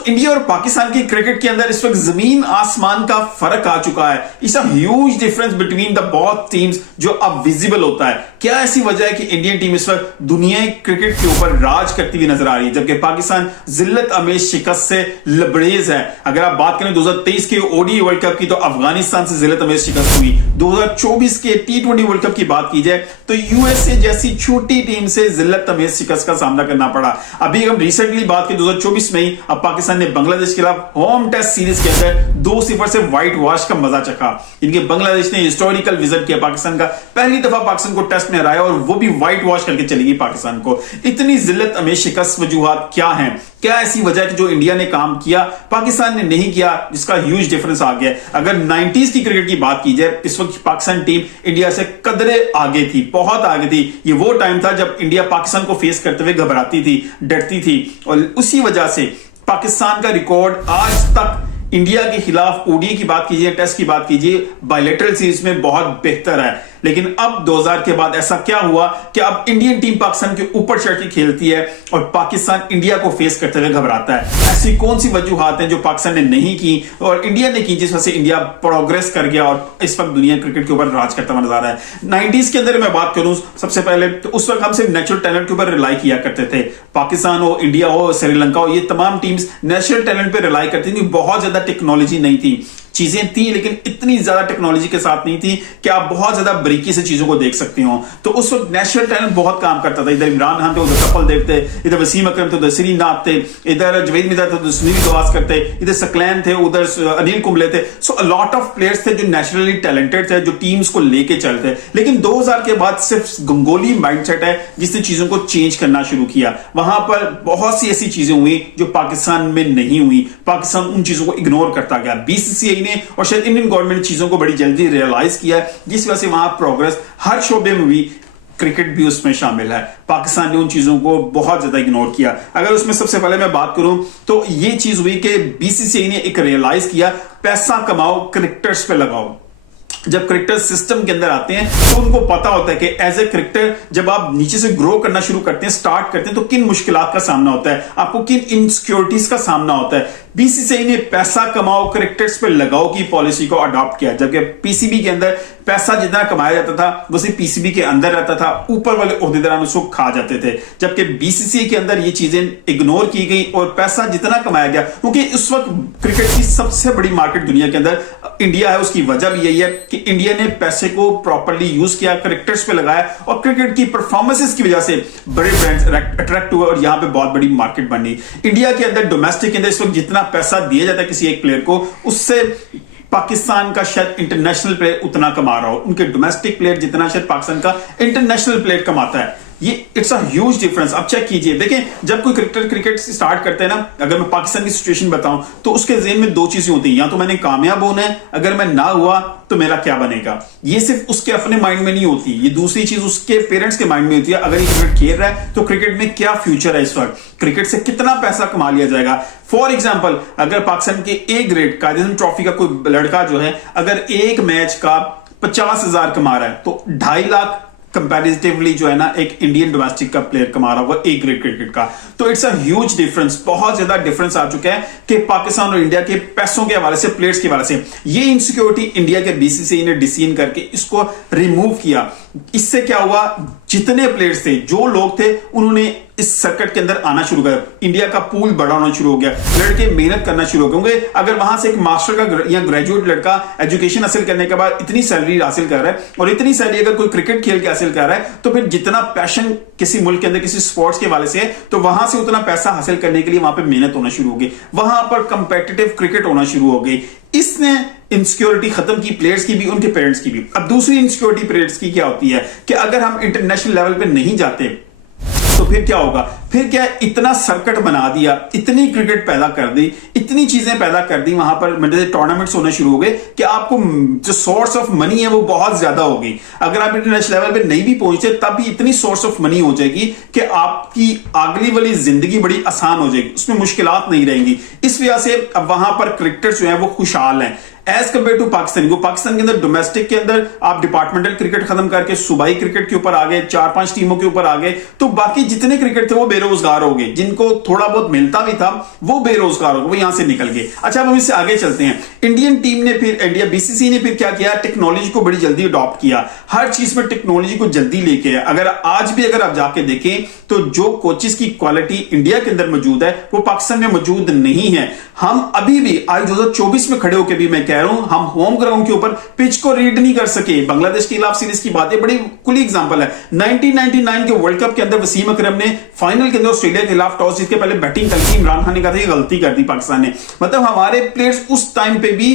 दोस्तों इंडिया और पाकिस्तान की क्रिकेट के अंदर इस वक्त जमीन आसमान का फर्क आ चुका है। It's a huge difference between the both teams जो अब विजिबल होता है। क्या ऐसी वजह है कि इंडियन टीम इस वक्त दुनिया क्रिकेट के ऊपर राज करती हुई नजर आ रही है, जबकि पाकिस्तान जिल्लत आमेज शिकस्त से लबरेज है। अगर आप बात करें 2023 के ओडी वर्ल्ड कप की तो अफगानिस्तान से जिल्लत आमेज शिकस्त हुई। 2024 के T20 वर्ल्ड कप की बात की जाए तो यूएसए जैसी छोटी टीम से जिल्लत आमेज शिकस्त का सामना करना पड़ा। अभी हम रिसेंटली बात की 2024 में ही अब पाकिस्तान ने बांग्लादेश के खिलाफ होम टेस्ट सीरीज के अंदर 2-0 से व्हाइट वॉश का मजा चखा। इनके बांग्लादेश ने हिस्टोरिकल विजिट किया पाकिस्तान का, पहली दफा पाकिस्तान को टेस्ट में हराया और वो भी व्हाइट वॉश करके चली गई पाकिस्तान को। इतनी जिल्लत आमेज शिकस्त वजूहात क्या है? क्या ऐसी वजह कि जो इंडिया ने काम किया पाकिस्तान ने नहीं किया, जिसका ह्यूज डिफरेंस आ गया? अगर 90s की क्रिकेट की बात की जाए, इस वक्त पाकिस्तान टीम इंडिया से कदरे आगे थी, बहुत आगे थी। ये वो टाइम था जब इंडिया पाकिस्तान को फेस करते हुए घबराती थी, डरती थी, और उसी वजह से पाकिस्तान का रिकॉर्ड आज तक इंडिया के खिलाफ ओडीआई की बात कीजिए, टेस्ट की बात कीजिए, बायलैटरल सीरीज में बहुत बेहतर है। लेकिन अब 2000 के बाद ऐसा क्या हुआ कि अब इंडियन टीम पाकिस्तान के ऊपर चढ़ के खेलती है और पाकिस्तान इंडिया को फेस करते हुए घबराता है? ऐसी कौन सी वजूहात हैं जो पाकिस्तान ने नहीं की और इंडिया ने की, जिस वजह से इंडिया प्रोग्रेस कर गया और इस वक्त दुनिया क्रिकेट के ऊपर राज करता हुआ नजर आ रहा है? 90s के अंदर मैं बात करूं सबसे पहले तो उस वक्त हम सिर्फ नेचुरल टैलेंट के ऊपर रिलाई किया करते थे। पाकिस्तान हो, इंडिया हो, श्रीलंका हो, ये तमाम टीम्स नेचुरल टैलेंट पर रिलाई करती थी। बहुत ज्यादा टेक्नोलॉजी नहीं थी, चीजें थी लेकिन इतनी ज्यादा टेक्नोलॉजी के साथ नहीं थी कि आप बहुत ज्यादा बारीकी से चीजों को देख सकते हो। तो उस वक्त नेशनल टैलेंट बहुत काम करता था। इधर इमरान खान थे, उधर कपिल देव थे, इधर वसीम अकरम थे, उधर श्रीनाथ थे, इधर जवेद मिर्जा थे, उधर सुनील गावस्कर थे, इधर सकलैन थे, उधर अनिल कुंबले थे। सो अ लॉट ऑफ प्लेयर्स थे जो नेचुरली टैलेंटेड थे, जो टीम्स को लेके चलते। लेकिन 2000 के बाद सिर्फ गंगोली माइंडसेट है जिसने चीजों को चेंज करना शुरू किया। वहां पर बहुत सी ऐसी चीजें हुई जो पाकिस्तान में नहीं हुई। पाकिस्तान उन चीजों को इग्नोर करता गया। बीसीसीआई ने और शायद इंडियन गवर्नमेंट चीजों को बड़ी जल्दी रियलाइज किया है, जिस वजह से वहां प्रोग्रेस हर शोबे में हुई, क्रिकेट भी उसमें शामिल है। पाकिस्तान ने उन चीजों को बहुत ज्यादा इग्नोर किया। अगर उसमें सबसे पहले मैं बात करूं तो ये चीज हुई कि बीसीसीआई ने एक रियलाइज किया, पैसा कमाओ, क्रिकेटर्स पे लगाओ। जब क्रिकेटर सिस्टम के अंदर आते हैं तो उनको पता होता है कि एज ए क्रिकेटर जब आप नीचे से ग्रो करना शुरू करते हैं, स्टार्ट करते हैं, तो किन मुश्किलात का सामना होता है, आपको किन इनसिक्योरिटीज का सामना होता है। बीसीसीआई ने पैसा कमाओ, क्रिकेटर्स पे लगाओ की पॉलिसी को अडॉप्ट किया। जबकि पीसीबी के अंदर पैसा जितना कमाया जाता था वो सिर्फ पीसीबी के अंदर रहता था, ऊपर वाले ओहदेदार उसको खा जाते थे। जबकि बीसीसीआई के अंदर ये चीजें इग्नोर की गई और पैसा जितना कमाया गया, क्योंकि इस वक्त क्रिकेट की सबसे बड़ी मार्केट दुनिया के अंदर इंडिया है। उसकी वजह भी यही है कि इंडिया ने पैसे को प्रॉपर्ली यूज किया, क्रिकेटर्स पे लगाया और क्रिकेट की परफॉर्मेंसेस की वजह से बड़े ब्रांड्स अट्रैक्ट हुए और यहां पे बहुत बड़ी मार्केट बनी। इंडिया के अंदर डोमेस्टिक के अंदर इस वक्त जितना पैसा दिया जाता है किसी एक प्लेयर को, उससे पाकिस्तान का शायद इंटरनेशनल प्लेयर उतना कमा रहा हो। उनके डोमेस्टिक प्लेयर जितना शायद पाकिस्तान का इंटरनेशनल प्लेयर कमाता है। ये इट्स अ ह्यूज डिफरेंस। अब चेक कीजिए, देखें जब कोई क्रिकेटर क्रिकेट स्टार्ट करते हैं ना, अगर मैं पाकिस्तान की सिचुएशन बताऊं तो उसके ज़हन में दो चीजें होती हैं, या तो मैंने कामयाब होना है, अगर मैं ना हुआ तो मेरा क्या बनेगा। ये सिर्फ उसके अपने माइंड में नहीं होती, ये दूसरी चीज उसके पेरेंट्स के माइंड में होती है। अगर ये क्रिकेट खेल रहा है तो क्रिकेट में क्या फ्यूचर है, इस वक्त क्रिकेट से कितना पैसा कमा लिया जाएगा। फॉर एग्जाम्पल, अगर पाकिस्तान के ए ग्रेड कायदेआज़म ट्रॉफी का कोई लड़का जो है अगर एक मैच का 50,000 कमा रहा है तो 2.5 लाख कंपैरेटिवली जो है ना एक इंडियन डोमेस्टिक का प्लेयर कमा रहा होगा ए ग्रेड क्रिकेट का। तो इट्स अ ह्यूज डिफरेंस, बहुत ज्यादा डिफरेंस आ चुका है कि पाकिस्तान और इंडिया के पैसों के हवाले से, प्लेयर्स के हवाले से। ये इनसिक्योरिटी इंडिया के बीसीसीआई ने डिसीजन करके इसको रिमूव किया। इससे क्या हुआ, जितने प्लेयर्स थे, जो लोग थे, उन्होंने इस सर्किट के अंदर आना शुरू कर। इंडिया का पूल बड़ा होना शुरू हो गया, लड़के मेहनत करना शुरू हो गए। अगर वहां से एक मास्टर का या ग्रेजुएट लड़का एजुकेशन हासिल करने के बाद इतनी सैलरी हासिल कर रहा है और इतनी सैलरी अगर कोई क्रिकेट खेल के हासिल कर रहा है, तो फिर जितना पैशन किसी मुल्क के अंदर किसी स्पोर्ट्स के हवाले से है, तो वहां से उतना पैसा हासिल करने के लिए वहां पर मेहनत होना शुरू हो गई, वहां पर कंपेटिटिव क्रिकेट होना शुरू हो गई। इसने इनसिक्योरिटी खत्म की, प्लेयर्स की भी, उनके पेरेंट्स की भी। अब दूसरी इनसिक्योरिटी प्लेयर्स की क्या होती है कि अगर हम इंटरनेशनल लेवल पे नहीं जाते तो फिर क्या होगा, फिर क्या इतना सर्किट बना दिया, इतनी क्रिकेट पैदा कर दी, इतनी चीजें पैदा कर दी, वहां पर टूर्नामेंट्स होने शुरू हो गए कि आपको जो सोर्स ऑफ मनी है वो बहुत ज्यादा हो गई। अगर आप इंटरनेशनल लेवल पे नहीं भी पहुंचे तब भी इतनी सोर्स ऑफ मनी हो जाएगी कि आपकी अगली वाली जिंदगी बड़ी आसान हो जाएगी, उसमें मुश्किलात नहीं रहेंगी। इस वजह से अब वहां पर क्रिकेटर्स जो है वो खुशहाल हैं। एज कंपेयर टू पाकिस्तान को, पाकिस्तान के अंदर डोमेस्टिक के अंदर आप डिपार्टमेंटल क्रिकेट खत्म करके सूबाई क्रिकेट के ऊपर आ गए, 4-5 टीमों के ऊपर आ गए, तो बाकी जितने क्रिकेट थे वो बेरोजगार हो गए, जिनको थोड़ा बहुत मिलता भी था वो बेरोजगार हो गए, वो यहां से निकल गए। अच्छा, अब हम इससे आगे चलते हैं। इंडियन टीम ने फिर, इंडिया बीसीसी ने फिर क्या किया, टेक्नोलॉजी को बड़ी जल्दी अडॉप्ट किया, हर चीज में टेक्नोलॉजी को जल्दी लेके आया। अगर आज भी अगर आप जाके देखें तो जो कोचेस की क्वालिटी इंडिया के अंदर मौजूद है वो पाकिस्तान में मौजूद नहीं है। हम अभी भी आज 2024 में खड़े होकर भी मैं कह रहा हूं, हम होम ग्राउंड के ऊपर पिच को रीड नहीं कर सके। बांग्लादेश के खिलाफ सीरीज की बात है, बड़ी खुली एग्जांपल है। 1999 के वर्ल्ड कप के अंदर वसीम अकरम ने फाइनल के अंदर ऑस्ट्रेलिया के खिलाफ टॉस जीत के पहले बैटिंग करके इमरान खान ने कहा था कि गलती कर दी पाकिस्तान ने। मतलब हमारे प्लेयर्स उस टाइम पे भी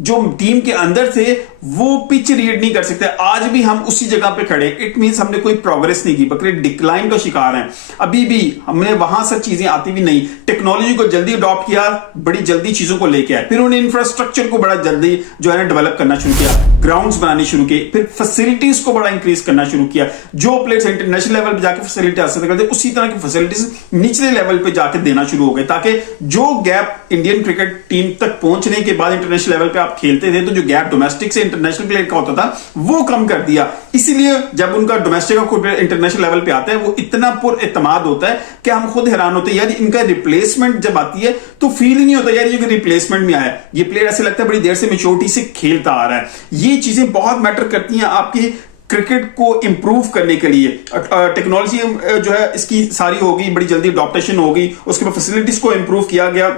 जो टीम के अंदर थे वो पिच रीड नहीं कर सकते। आज भी हम उसी जगह पे खड़े, इट मींस हमने कोई प्रोग्रेस नहीं की, बल्कि डिक्लाइन का शिकार हैं। अभी भी हमने वहां से चीजें आती भी नहीं। टेक्नोलॉजी को जल्दी अडॉप्ट किया, बड़ी जल्दी चीजों को लेके आए, फिर उन्होंने इंफ्रास्ट्रक्चर को बड़ा जल्दी जो है ना डेवलप करना शुरू किया, ग्राउंड्स बनाने शुरू किए, फिर फैसिलिटीज को बड़ा इंक्रीज करना शुरू किया। जो प्लेयर्स इंटरनेशनल लेवल पे जाकर फैसिलिटी हासिल करते उसी तरह की फैसिलिटीज निचले लेवल पे जाकर देना शुरू हो गए, ताकि जो गैप इंडियन क्रिकेट टीम तक पहुंचने के बाद इंटरनेशनल लेवल पे आप खेलते थे तो जो गैप डोमेस्टिक से इंटरनेशनल प्लेयर का होता था वो कम कर दिया। इसीलिए जब उनका डोमेस्टिक का कोई इंटरनेशनल लेवल पे आता है वो इतना पुरएतमाद होता है कि हम खुद हैरान होते हैं यार, इनका रिप्लेसमेंट जब आती है तो फील ही नहीं होता यार ये रिप्लेसमेंट में आया। ये प्लेयर ऐसे लगता है बड़ी देर से मैच्योरिटी से खेलता आ रहा है। ये चीजें बहुत मैटर करती हैं आपकी क्रिकेट को इंप्रूव करने के लिए। टेक्नोलॉजी जो है इसकी सारी होगी, बड़ी जल्दी अडॉप्टेशन होगी, उसके बाद फैसिलिटीज को इंप्रूव किया गया।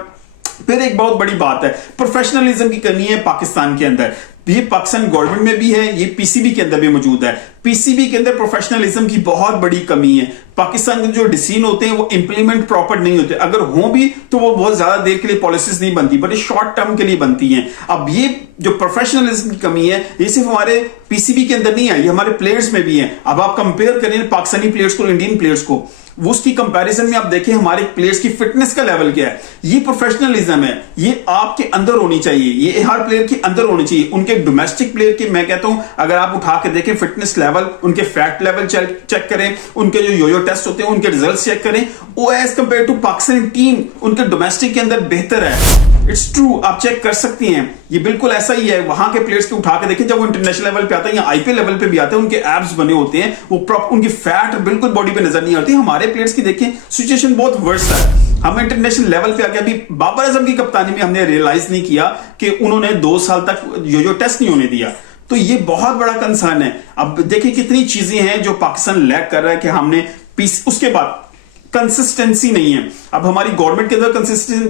फिर एक बहुत बड़ी बात है, प्रोफेशनलिज्म की कमी है पाकिस्तान के अंदर। ये पाकिस्तान गवर्नमेंट में भी है, ये पीसीबी के अंदर भी मौजूद है। पीसीबी के अंदर प्रोफेशनलिज्म की बहुत बड़ी कमी है। पाकिस्तान के जो डिसीजन होते हैं वो इंप्लीमेंट प्रॉपर नहीं होते, अगर हो भी तो वो बहुत ज्यादा देर के लिए पॉलिसीज नहीं बनती, बट शॉर्ट टर्म के लिए बनती हैं। अब ये जो प्रोफेशनलिज्म की कमी है ये सिर्फ हमारे पीसीबी के अंदर नहीं है, ये हमारे प्लेयर्स में भी है। अब आप कंपेयर करें पाकिस्तानी प्लेयर्स को इंडियन प्लेयर्स को, वो उसकी कंपैरिजन में आप देखें हमारे प्लेयर्स की फिटनेस का लेवल क्या है। ये प्रोफेशनलिज्म है, ये आपके अंदर होनी चाहिए, ये हर प्लेयर के अंदर होनी चाहिए। उनके डोमेस्टिक प्लेयर के मैं कहता हूं अगर आप उठा के देखें फिटनेस लेवल, उनके फैट लेवल चेक करें, उनके जो योयो टेस्ट होते हैं उनके रिजल्ट्स चेक करें, वो as compare to Pakistan team उनके डोमेस्टिक के अंदर बेहतर है। इट्स ट्रू, आप चेक कर सकती हैं, ये बिल्कुल ऐसा ही है। वहां के प्लेयर्स के उठा के देखें, जब वो इंटरनेशनल लेवल पे आते हैं या आईपीएल लेवल पे भी आते हैं, उनके एब्स बने होते हैं, वो प्रॉपर उनकी फैट बिल्कुल बॉडी पे नजर नहीं आती। हमारे प्लेयर्स की देखें सिचुएशन बहुत वर्स है। हम इंटरनेशनल लेवल पे आके अभी बाबर आजम की कप्तानी में हमने रियलाइज नहीं किया कि उन्होंने 2 साल तक यो टेस्ट नहीं होने दिया, तो ये बहुत बड़ा कंसर्न है। अब देखिए कितनी चीजें हैं जो पाकिस्तान लैक कर रहा है कि हमने उसके बाद कंसिस्टेंसी नहीं है। अब हमारी गवर्नमेंट के अंदर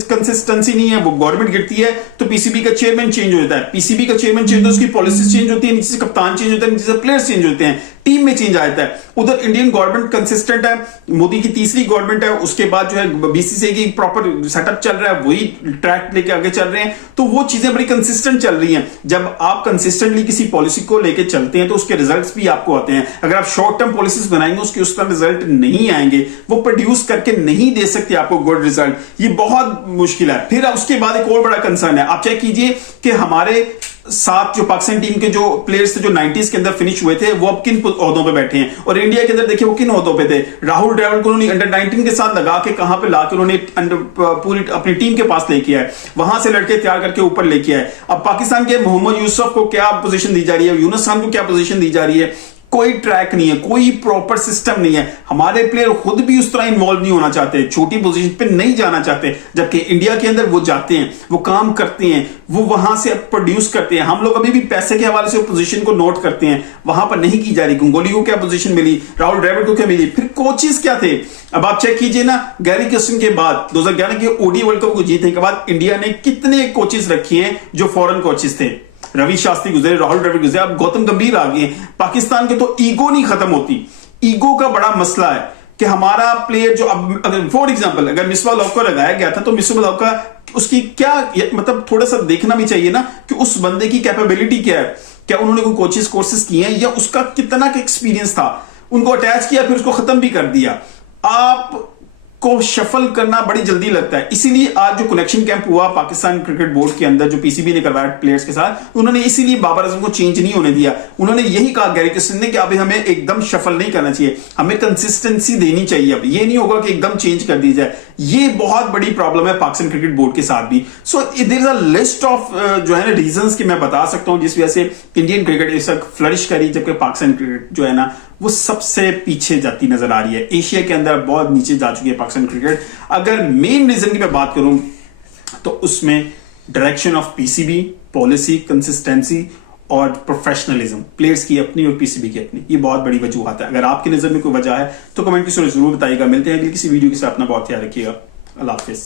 कंसिस्टेंसी नहीं है, वो गवर्नमेंट गिरती है तो पीसीबी का चेयरमैन चेंज हो जाता है, पीसीबी का चेयरमैन चेंज होता है, उसकी पॉलिसीज चेंज होती है, नीचे से कप्तान चेंज होता है, नीचे से प्लेयर्स चेंज होते हैं, टीम में चेंज आ जाता है। उधर इंडियन गवर्नमेंट कंसिस्टेंट है, मोदी की तीसरी गवर्नमेंट है, उसके बाद जो है बीसीसीआई की प्रॉपर सेटअप चल रहा है, वही ट्रैक लेके आगे चल रहे हैं, तो वो चीजें बड़ी कंसिस्टेंट चल रही हैं। जब आप कंसिस्टेंटली किसी पॉलिसी को लेके चलते हैं तो उसके रिजल्ट्स भी आपको आते हैं। अगर आप शॉर्ट टर्म पॉलिसीज बनाएंगे उसके उस तरह रिजल्ट नहीं आएंगे, वो प्रोड्यूस करके नहीं दे सकते आपको गुड रिजल्ट, ये बहुत मुश्किल है। फिर उसके बाद एक और बड़ा कंसर्न है, आप चेक कीजिए कि हमारे साथ जो पाकिस्तान टीम के जो प्लेयर्स थे जो 90s के अंदर फिनिश हुए थे वो अब किन ओहदों पे बैठे हैं, और इंडिया के अंदर देखिए वो किन ओहदों पे थे। राहुल द्रविड़ को उन्होंने अंडर 19 के साथ लगा के कहां पे लाके उन्होंने पूरी अपनी टीम के पास लेके आए, वहां से लड़के तैयार करके ऊपर लेके आए। अब पाकिस्तान के मोहम्मद यूसुफ को क्या पोजीशन दी जा रही है, यूनुस खान को क्या पोजीशन दी जा रही है, कोई ट्रैक नहीं है, कोई प्रॉपर सिस्टम नहीं है। हमारे प्लेयर खुद भी उस तरह इन्वॉल्व नहीं होना चाहते, छोटी पोजीशन पे नहीं जाना चाहते, जबकि इंडिया के अंदर वो जाते हैं, वो काम करते हैं, वो वहां से प्रोड्यूस करते हैं। हम लोग अभी भी पैसे के हवाले से पोजीशन को नोट करते हैं, वहां पर नहीं की जा रही। गंगोली को क्या पोजीशन मिली, राहुल द्रविड़ को क्या मिली, फिर कोचेस क्या थे। अब आप चेक कीजिए ना, गैरी किशन के बाद 2011 के ओडी वर्ल्ड कप को जीतने के बाद इंडिया ने कितने कोचेस रखे हैं जो फॉरेन कोचेस थे। रवि शास्त्री गुजरे, राहुल द्रविड़ गुजरे, अब गौतम गंभीर आ गए। पाकिस्तान के तो ईगो नहीं खत्म होती, ईगो का बड़ा मसला है कि हमारा प्लेयर जो अब अगर फॉर एग्जांपल अगर मिसबाह उल हक को लगाया गया था तो मिसबाह उल हक का उसकी क्या मतलब थोड़ा सा देखना भी चाहिए ना कि उस बंदे की कैपेबिलिटी क्या है, क्या उन्होंने कोई कोचेस कोर्सेज किए हैं या उसका कितना का एक्सपीरियंस था। उनको अटैच किया फिर उसको खत्म भी कर दिया। आप को शफल करना बड़ी जल्दी लगता है। इसीलिए आज जो कनेक्शन कैंप हुआ पाकिस्तान क्रिकेट बोर्ड के अंदर, जो पीसीबी ने करवाया प्लेयर्स के साथ, उन्होंने इसीलिए बाबर आजम को चेंज नहीं होने दिया। उन्होंने यही कहा गैरी किशन ने कि अभी हमें एकदम शफल नहीं करना चाहिए, हमें कंसिस्टेंसी देनी चाहिए। अब ये नहीं होगा कि एकदम चेंज कर दी जाए। ये बहुत बड़ी प्रॉब्लम है पाकिस्तान क्रिकेट बोर्ड के साथ भी। So there is a list of जो है ना रीजंस कि मैं बता सकता हूं जिस वजह से इंडियन क्रिकेट इस वक्त फ्लरिश करी, जबकि पाकिस्तान क्रिकेट जो है ना वो सबसे पीछे जाती नजर आ रही है। एशिया के अंदर बहुत नीचे जा चुकी है पाकिस्तान क्रिकेट। अगर मेन रीजन की मैं बात करूं तो उसमें direction of PCB, policy, consistency और प्रोफेशनलिज्म, प्लेयर्स की अपनी और पीसीबी की अपनी, ये बहुत बड़ी वजूहत है। अगर आपकी नजर में कोई वजह है तो कमेंट की जरूर बताइएगा। मिलते हैं अगली किसी वीडियो के साथ। अपना बहुत ख्याल रखिएगा। अल्लाह हाफिज।